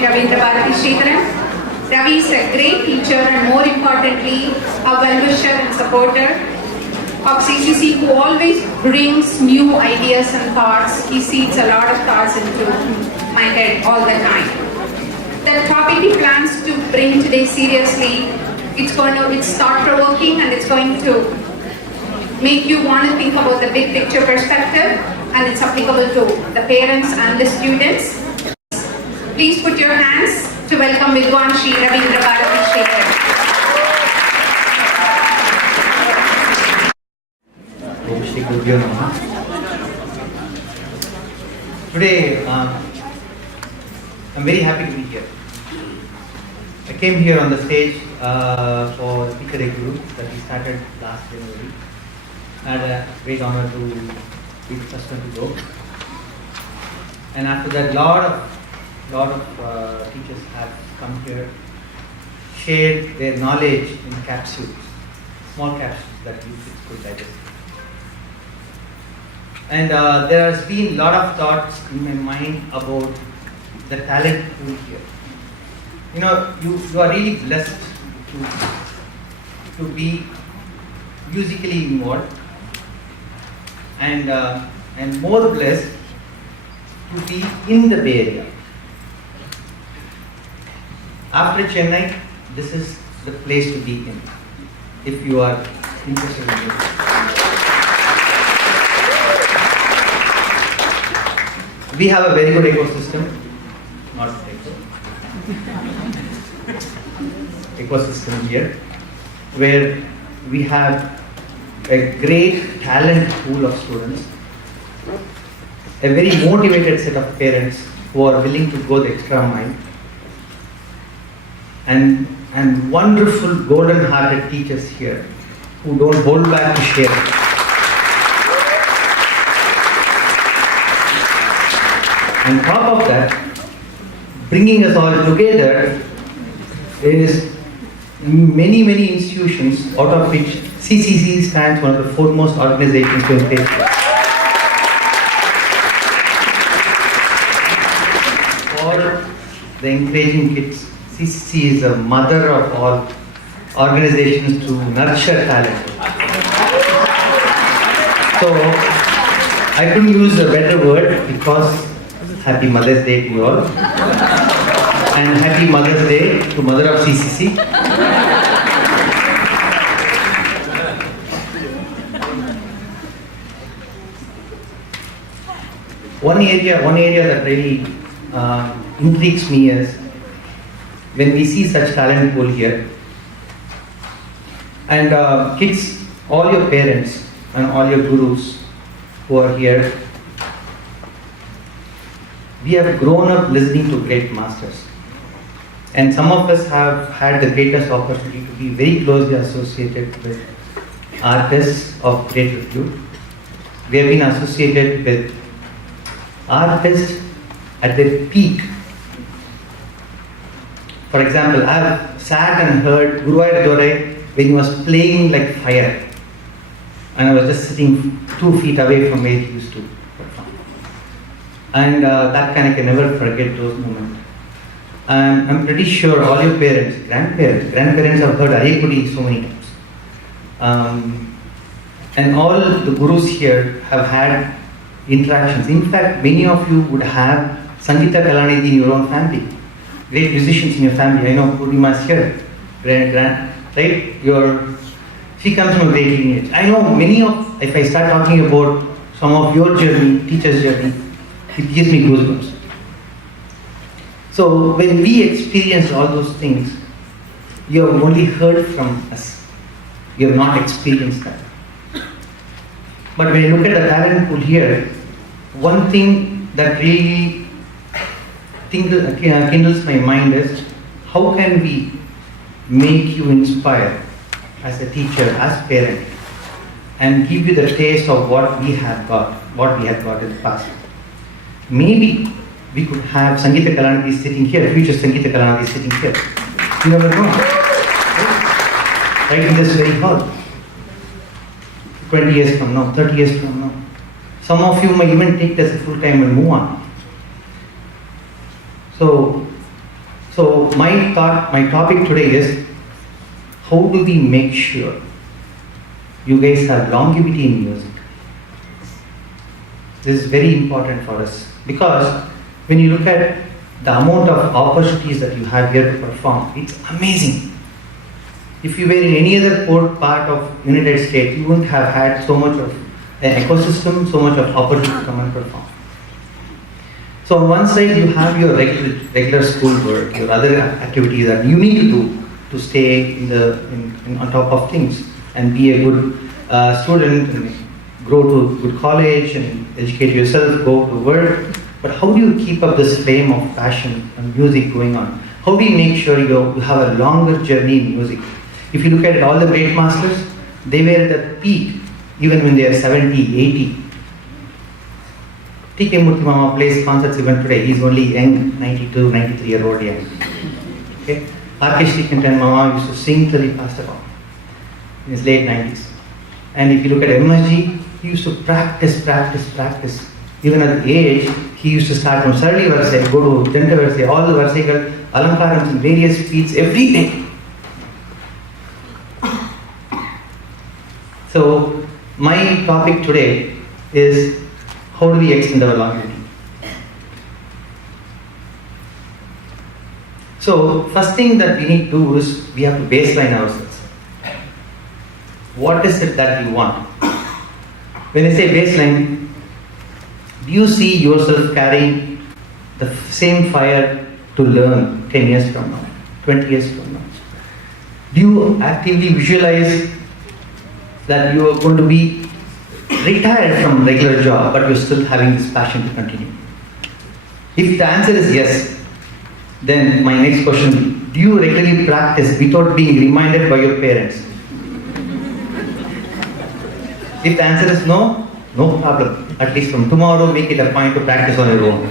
Ravindra, Bharathy, Sridharan. Ravi is a great teacher and more importantly, a well-wisher and supporter of CCC who always brings new ideas and thoughts. He seeds a lot of thoughts into my head all the time. The topic he plans to bring today seriously, it's thought-provoking and it's going to make you want to think about the big picture perspective, and it's applicable to the parents and the students. Please put your hands to welcome Vidwan Shri Ravindra Bharathy Sridharan. Today, I'm very happy to be here. I came here on the stage for the Speaker Day Guru that we started last January. I had a great honor to be the first one to go. And after that, lot of teachers have come here, shared their knowledge in capsules, small capsules that you could digest. And there has been a lot of thoughts in my mind about the talent pool here. You know, you are really blessed to be musically involved, and more blessed to be in the Bay Area. After Chennai, this is the place to be in, if you are interested in music. We have a very good ecosystem, not ecosystem here, where we have a great talent pool of students, a very motivated set of parents who are willing to go the extra mile, and wonderful golden-hearted teachers here who don't hold back to share. On top of that, bringing us all together is many institutions, out of which CCC stands one of the foremost organizations in the country. For the encouraging kids, CCC is the mother of all organizations to nurture talent. So I couldn't use a better word because Happy Mother's Day to you all, and Happy Mother's Day to Mother of CCC. One area that really intrigues me is when we see such talent pool here, and kids, all your parents and all your gurus who are here, we have grown up listening to great masters, and some of us have had the greatest opportunity to be very closely associated with artists of great repute. We have been associated with artists at their peak. For example, I have sat and heard Guru Dore when he was playing like fire, and I was just sitting 2 feet away from where he used to perform. And that kind of can never forget those moments. I'm pretty sure all your parents, grandparents have heard Arikudi so many times. And all the gurus here have had interactions. In fact, many of you would have Sangeeta Kalanidhi in your own family. Great musicians in your family. I know Purnima is here, right? She comes from a great lineage. I know many of, if I start talking about some of your journey, teacher's journey, it gives me goosebumps. So when we experience all those things, you have only heard from us. You have not experienced that. But when you look at the talent pool here, one thing that really kindles my mind is how can we make you inspire as a teacher, as a parent, and give you the taste of what we have got in the past. Maybe we could have Sangeeta Kalanidhi sitting here, future Sangeeta Kalanidhi sitting here. You never know. Right in this very hall. 20 years from now, 30 years from now. Some of you might even take this full time and move on. So So my topic today is, how do we make sure you guys have longevity in music? This is very important for us because when you look at the amount of opportunities that you have here to perform, it's amazing. If you were in any other part of United States, you wouldn't have had so much of an ecosystem, so much of opportunity to come and perform. So on one side you have your regular school work, your other activities that you need to do to stay on top of things and be a good student and grow to good college and educate yourself, go to work. But how do you keep up this flame of passion and music going on? How do you make sure you have a longer journey in music? If you look at it, all the great masters, they were at the peak even when they are 70, 80. T.K. Murthy Mama plays concerts even today. He's only young, 92, 93-year-old young. Okay? R.K. Srikantan Mama used to sing till he passed away in his late 90s. And if you look at MSG, he used to practice. Even at the age, he used to start from Sarli Varsai, go to Janta Varsai, all the Varsaigal, Alankarams in various speeds every day. So, my topic today is, how do we extend our longevity? So, first thing that we need to do is, we have to baseline ourselves. What is it that we want? When I say baseline, do you see yourself carrying the same fire to learn 10 years from now, 20 years from now? Do you actively visualize that you are going to be retired from regular job, but you're still having this passion to continue? If the answer is yes, then my next question will be, do you regularly practice without being reminded by your parents? If the answer is no, no problem. At least from tomorrow, make it a point to practice on your own.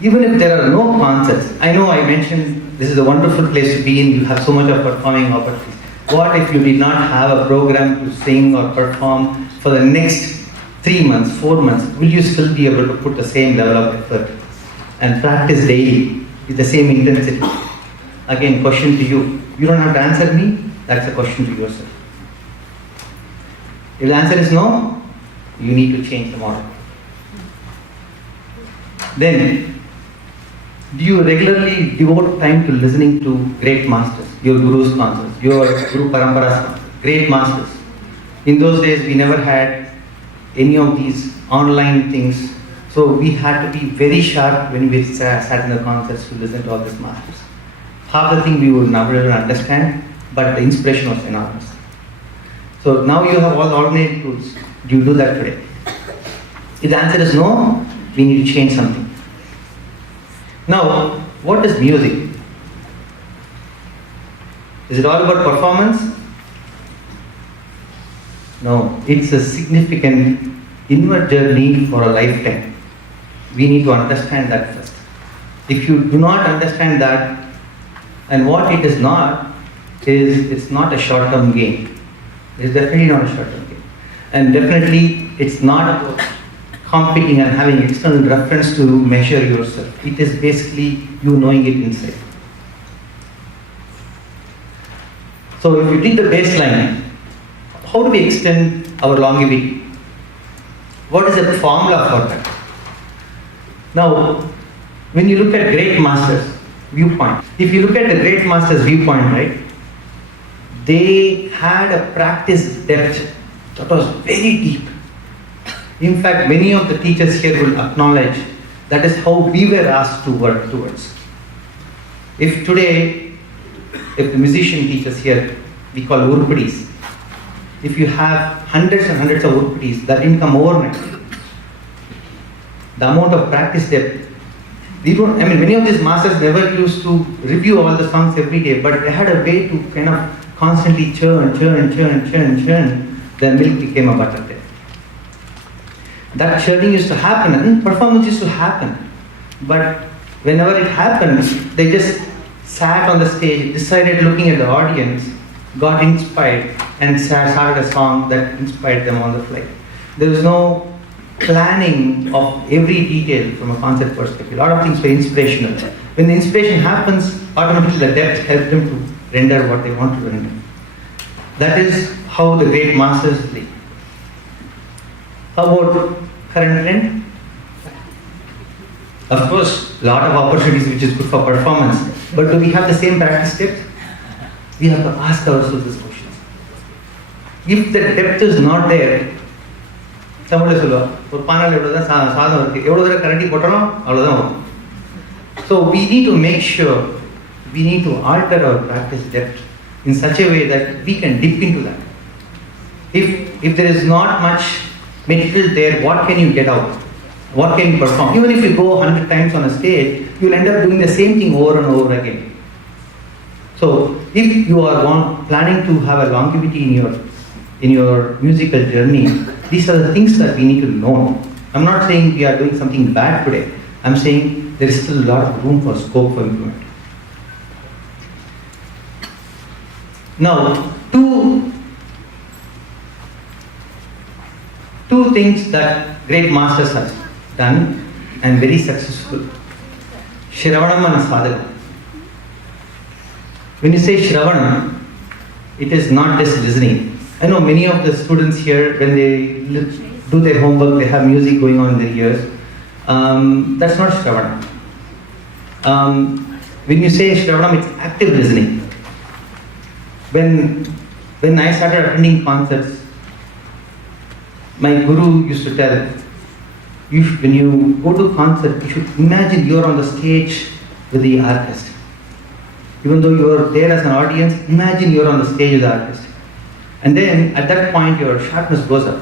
Even if there are no concerts, I know I mentioned this is a wonderful place to be in, you have so much of performing opportunities. What if you did not have a program to sing or perform for the next 3 months, 4 months? Will you still be able to put the same level of effort and practice daily with the same intensity? Again, question to you. You don't have to answer me, that's a question to yourself. If the answer is no, you need to change the model. Then, do you regularly devote time to listening to great masters, your guru's concerts, your Guru Parampara's concerts, great masters? In those days, we never had any of these online things, so we had to be very sharp when we sat in the concerts to listen to all these masters. Half the thing we would never even understand, but the inspiration was enormous. So now you have all the alternate tools. Do you do that today? If the answer is no, we need to change something. Now, what is music? Is it all about performance? No, it's a significant inward journey for a lifetime. We need to understand that first. If you do not understand that, and what it is not, is it's not a short-term gain. It's definitely not a short-term gain. And definitely it's not about competing and having external reference to measure yourself. It is basically you knowing it inside. So if you take the baseline, how do we extend our longevity? What is the formula for that? Now, when you look at great masters' viewpoint, if you look at the great masters' viewpoint, right, they had a practice depth that was very deep. In fact, many of the teachers here will acknowledge that is how we were asked to work towards. If today, if the musician teachers here, we call urpadis, if you have hundreds and hundreds of urpadis, that didn't come overnight. The amount of practice depth, many of these masters never used to review all the songs every day, but they had a way to kind of constantly churn, the milk became a butter there. That churning used to happen and performance used to happen. But whenever it happened, they just sat on the stage, decided looking at the audience, got inspired and started a song that inspired them on the fly. There was no planning of every detail from a concert perspective. A lot of things were inspirational. When the inspiration happens, automatically the depth helps them to render what they want to render. That is how the great masters play. How about current trend? Of course, a lot of opportunities which is good for performance. But do we have the same practice depth? We have to ask ourselves this question. If the depth is not there, somebody சொல்லுவா ஒரு பானையில் எவ்வளோதான் சாதம் இருக்குது எவ்வளோ தூரம் கரண்டி போட்டாலும் அவ்வளோதான் வரும். So we need to make sure we need to alter our practice depth in such a way that we can dip into that. If there is not much material there, what can you get out? What can you perform? Even if you go 100 times on a stage, you will end up doing the same thing over and over again. So if you are planning to have a longevity in your musical journey, these are the things that we need to know. I'm not saying we are doing something bad today. I'm saying there is still a lot of room for scope for improvement. Now, two things that great masters have done and very successful. Shravanam and Sadhanam. When you say Shravanam, it is not just listening. I know many of the students here, when they do their homework, they have music going on in their ears. That's not Shravanam. When you say Shravanam, it's active listening. When I started attending concerts, my guru used to tell, when you go to concert, you should imagine you are on the stage with the artist. Even though you are there as an audience, imagine you are on the stage with the artist. And then at that point your sharpness goes up.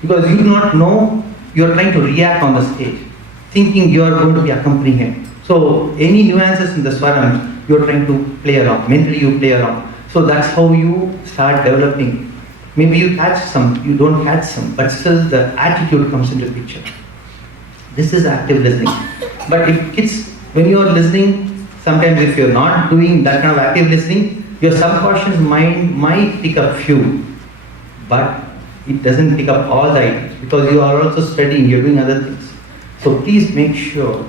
Because you do not know, you are trying to react on the stage, thinking you are going to be accompanying him. So any nuances in the swarams, you are trying to play around. Mentally you play around. So that's how you start developing. Maybe you catch some, you don't catch some, but still the attitude comes into the picture. This is active listening. But if kids, when you are listening, sometimes if you are not doing that kind of active listening, your subconscious mind might pick up few, but it doesn't pick up all the items because you are also studying, you are doing other things. So please make sure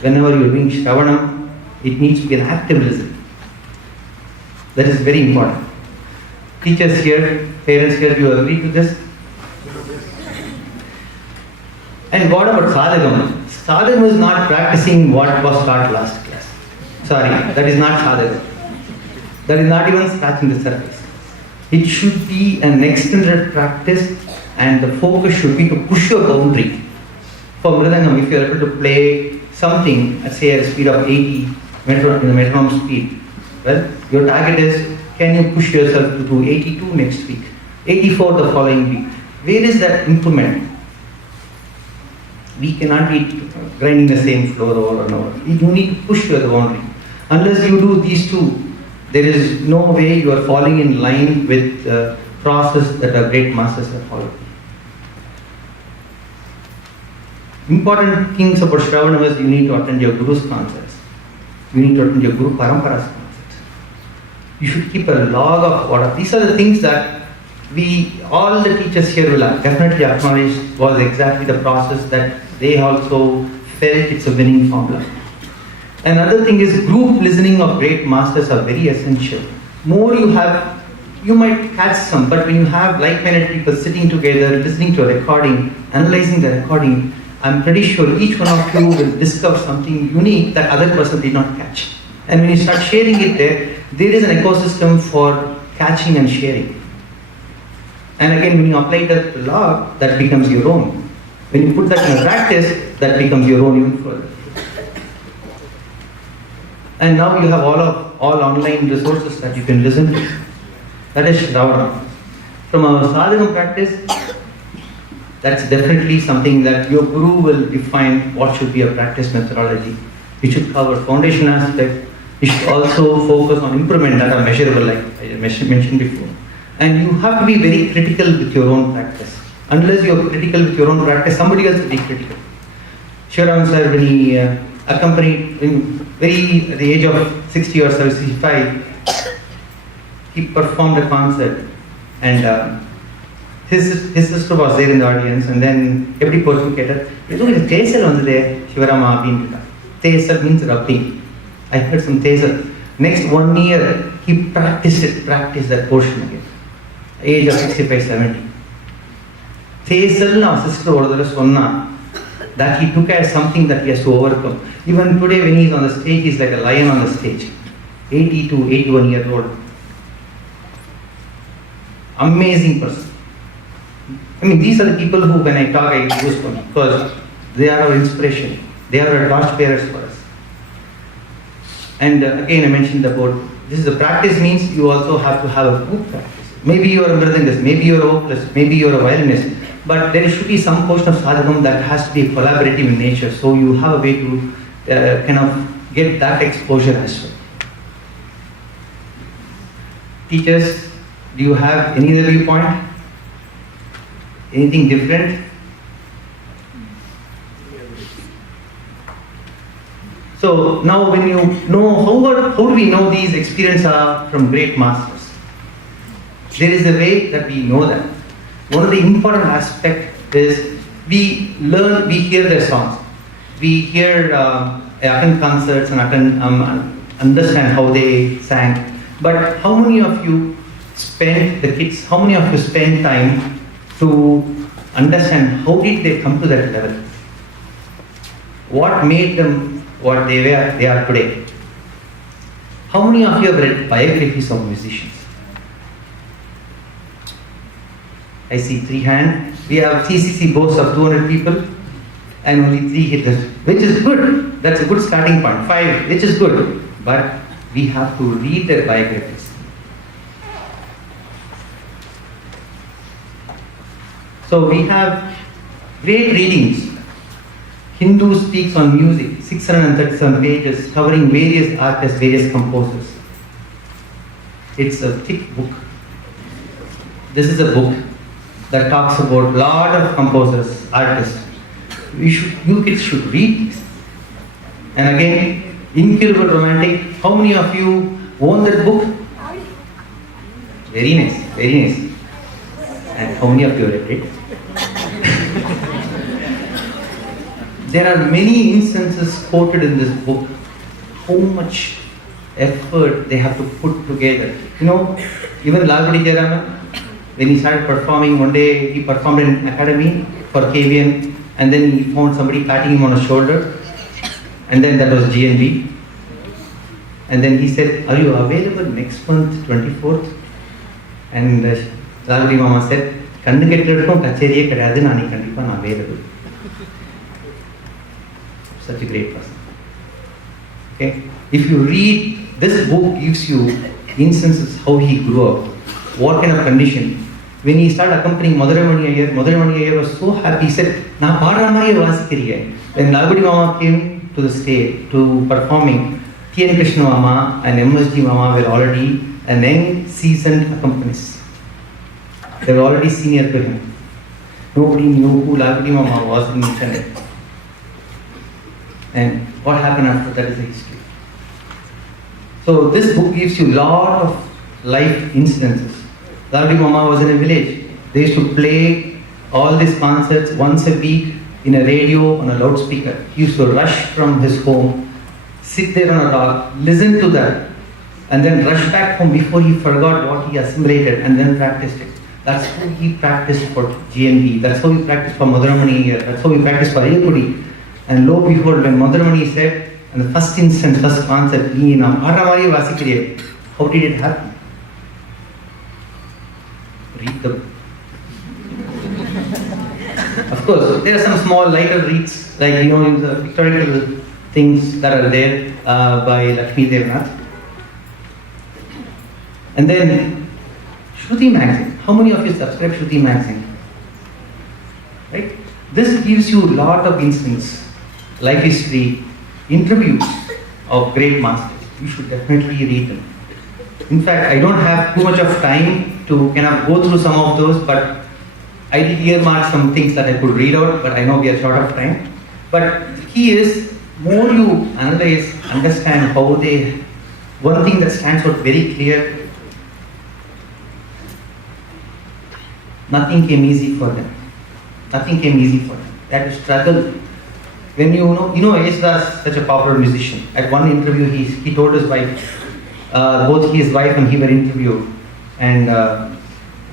whenever you are doing Shravanam, it needs to be an active listening. That is very important. Teachers here, parents here, do you agree to this? And what about Sadhagam? Sadhagam is not practicing what was taught last class. Sorry, that is not Sadhagam. That is not even scratching the surface. It should be an extended practice and the focus should be to push your boundary. For Mridangam, if you are able to play something at say at a speed of 80 in the metronome speed, well, your target is, can you push yourself to do 82 next week, 84 the following week? Where is that improvement? We cannot be grinding the same floor over and over. You need to push your boundary. Unless you do these two, there is no way you are falling in line with the process that our great masters have followed. Important things about Shravanam is you need to attend your Guru's concerts. You need to attend your Guru Parampara's concerts. You should keep a log of order. These are the things that all the teachers here will definitely acknowledge was exactly the process that they also felt it's a winning formula. Another thing is group listening of great masters are very essential. More you have, you might catch some, but when you have like-minded people sitting together, listening to a recording, analyzing the recording, I'm pretty sure each one of you will discover something unique that other person did not catch. And when you start sharing it there is an ecosystem for catching and sharing. And again, when you apply that law, that becomes your own. When you put that in practice, that becomes your own even further. And now you have all online resources that you can listen to. That is Shravanam. From our Sadhanam practice, that's definitely something that your Guru will define what should be a practice methodology. You should cover foundation aspect. You should also focus on improvement that are measurable, like I mentioned before. And you have to be very critical with your own practice. Unless you are critical with your own practice, somebody else will be critical. Sridharan sir, when he accompanied at the age of 60 or 65, he performed a concert and his sister was there in the audience, and then every person catered. Tesal on the Shivarama Abin. Tesal means rubbing. I heard some tesal. Next 1 year, he practiced that portion again. Age of 65, 70. Tesal now sister order sonna that he took as something that he has to overcome. Even today, when he's on the stage, he's like a lion on the stage. 80 to 81 years old. Amazing person. I mean, these are the people who, when I talk, I use for because they are our inspiration. They are our torch bearers for us. And again, I mentioned about this is the practice means you also have to have a good practice. Maybe you are a mridangist, maybe you are a vocalist, maybe you are a violinist, but there should be some portion of sadhanam that has to be collaborative in nature. So you have a way to kind of get that exposure as well. Teachers, do you have any other viewpoint? Anything different? So now when you know, how do we know these experiences are from great masters? There is a way that we know that. One of the important aspects is we hear their songs. We hear, attend concerts and understand how they sang. But how many of you how many of you spend time to understand how did they come to that level? What made them what they are today? How many of you have read biographies of musicians? I see 3 hands. We have CCC boasts of 200 people and only 3 hitters, which is good. That's a good starting point. 5, which is good. But we have to read their biographies. So we have great readings. Hindu speaks on music, 637 pages covering various artists, various composers. It's a thick book. This is a book that talks about a lot of composers, artists. You kids should read this. And again, Incurable Romantic. How many of you own that book? Very nice, very nice. And how many of you read it? There are many instances quoted in this book. How much effort they have to put together. You know, even Lalgudi Jayaraman, when he started performing, one day he performed in an academy for KVN, and then he found somebody patting him on the shoulder, and then that was GNB. And then he said, "Are you available next month, 24th? And Lalgudi Mama said, "Kandu kettirukum kacheriye kedadu, nani kandipa na available." Such a great person. Okay, if you read this book, gives you instances how he grew up, what kind of condition. When he started accompanying Madurai Iyer was so happy. He said, "Na paadra mariye vasikiriye." When Lalgudi Mama came to the stage to performing, T.N. Krishna Mama and M.S.G. Mama were already an young, seasoned accompanists. They were already senior to him. Nobody knew who Lalgudi Mama was in Chennai. And what happened after that is a history. So this book gives you a lot of life incidences. Lalgudi Mama was in a village. They used to play all these concerts once a week in a radio on a loudspeaker. He used to rush from his home, sit there on a rock, listen to that, and then rush back home before he forgot what he assimilated and then practiced it. That's how he practiced for GNB. That's how he practiced for Madurai. That's how he practiced for Ayapudi. And lo and behold, when Madurai said, and the first instant, first concert, how did it happen? Read the book. Of course, there are some small lighter reads, like the historical things that are there by Lakshmi Devnath. And then Shruti magazine. How many of you subscribe Shruti magazine? Right? This gives you a lot of instances, life history, interviews of great masters. You should definitely read them. In fact, I don't have too much of time to kind of go through some of those, but I did earmark some things that I could read out, but I know we are short of time. But the key is, more you analyze, understand how one thing that stands out very clear, Nothing came easy for them. Nothing came easy for them. They had to struggle. When Yeshdas, such a popular musician. At one interview, he told his wife, both his wife and he were interviewed, and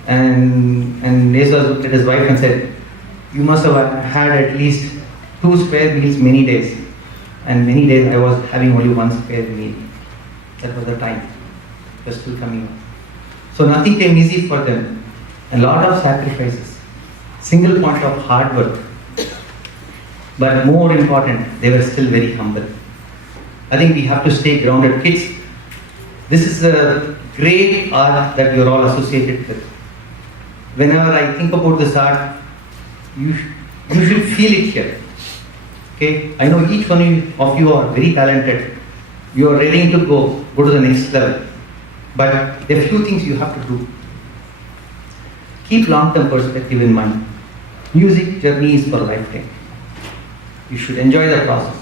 Yeshdas looked at his wife and said, "You must have had at least 2 spare meals many days, and many days I was having only 1 spare meal." That was the time. They're still coming up. So nothing came easy for them. A lot of sacrifices. Single point of hard work. But more important, they were still very humble. I think we have to stay grounded. Kids, this is a great art that you're all associated with. Whenever I think about this art, you should feel it here. Okay? I know each one of you are very talented. You are ready to go to the next level. But there are few things you have to do. Keep long-term perspective in mind. Music journey is for a lifetime. You should enjoy the process.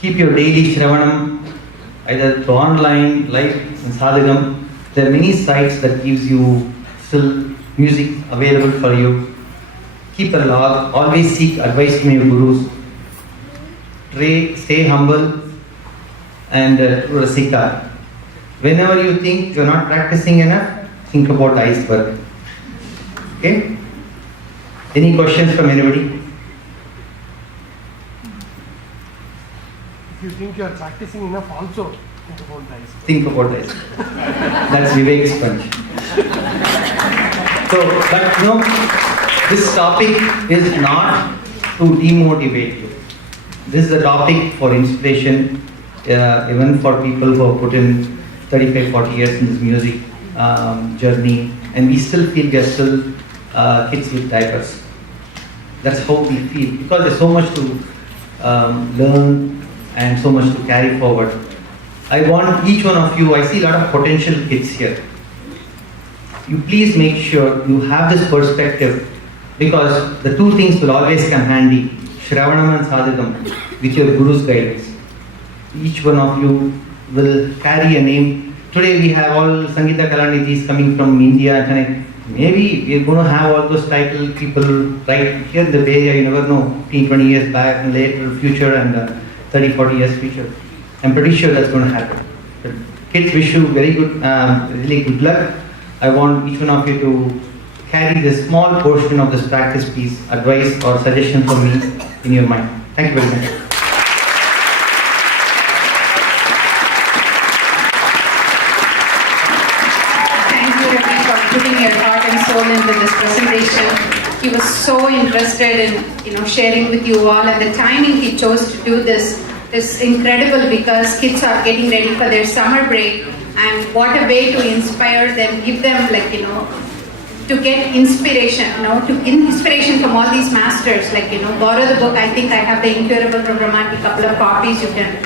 Keep your daily Shravanam either through online, live and Sadhagam. There are many sites that gives you still music available for you. Keep a log. Always seek advice from your gurus. Stay humble and Rasika. Whenever you think you're not practicing enough, think about the iceberg. Okay? Any questions from anybody? If you think you are practicing enough, also think about the iceberg. Think about the iceberg. That's Vivek's punch. So, but this topic is not to demotivate you. This is a topic for inspiration, even for people who have put in 35, 40 years in this music journey, and we still feel we are still kids with diapers. That's how we feel, because there's so much to learn and so much to carry forward. I want each one of you, I see a lot of potential kids here. You please make sure you have this perspective, because the two things will always come handy, Shravanam and Sadhagam, with your Guru's guidance. Each one of you will carry a name. Today we have all Sangeeta Kalanidhis coming from India. Maybe we're going to have all those title people right here in the Bay Area. You never know, 15, 20 years back and later future, and 30, 40 years future. I'm pretty sure that's going to happen. But kids, wish you very good, really good luck. I want each one of you to carry this small portion of this practice piece, advice or suggestion from me in your mind. Thank you very much. Putting your heart and soul into this presentation. He was so interested in sharing with you all, and the timing he chose to do this is incredible, because kids are getting ready for their summer break, and what a way to inspire them, give them to get inspiration, inspiration from all these masters, borrow the book. I think I have the Incurable from Brahman, a couple of copies you can,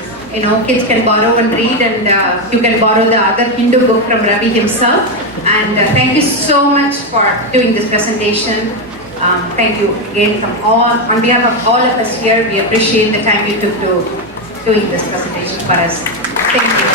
kids can borrow and read, and you can borrow the other Hindu book from Ravi himself. And thank you so much for doing this presentation. Thank you again on behalf of all of us here. We appreciate the time you took to doing this presentation for us. Thank you.